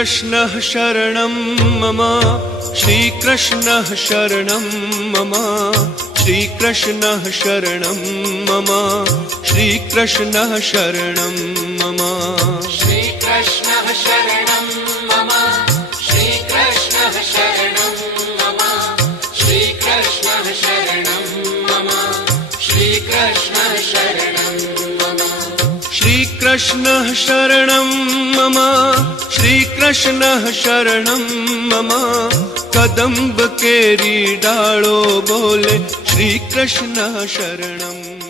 श्रीकृष्णः शरणं मम श्रीकृष्णः शरणं मम श्रीकृष्णः शरणं मम श्रीकृष्णः शरणं मम श्रीकृष्णः शरणं मम श्रीकृष्णः शरणं मम श्रीकृष्णः शरणं मम श्रीकृष्णः शरणं मम श्रीकृष्णः शरणं मम श्रीकृष्णः शरणं मम कदम्ब केरी डालो बोले श्रीकृष्णः शरणं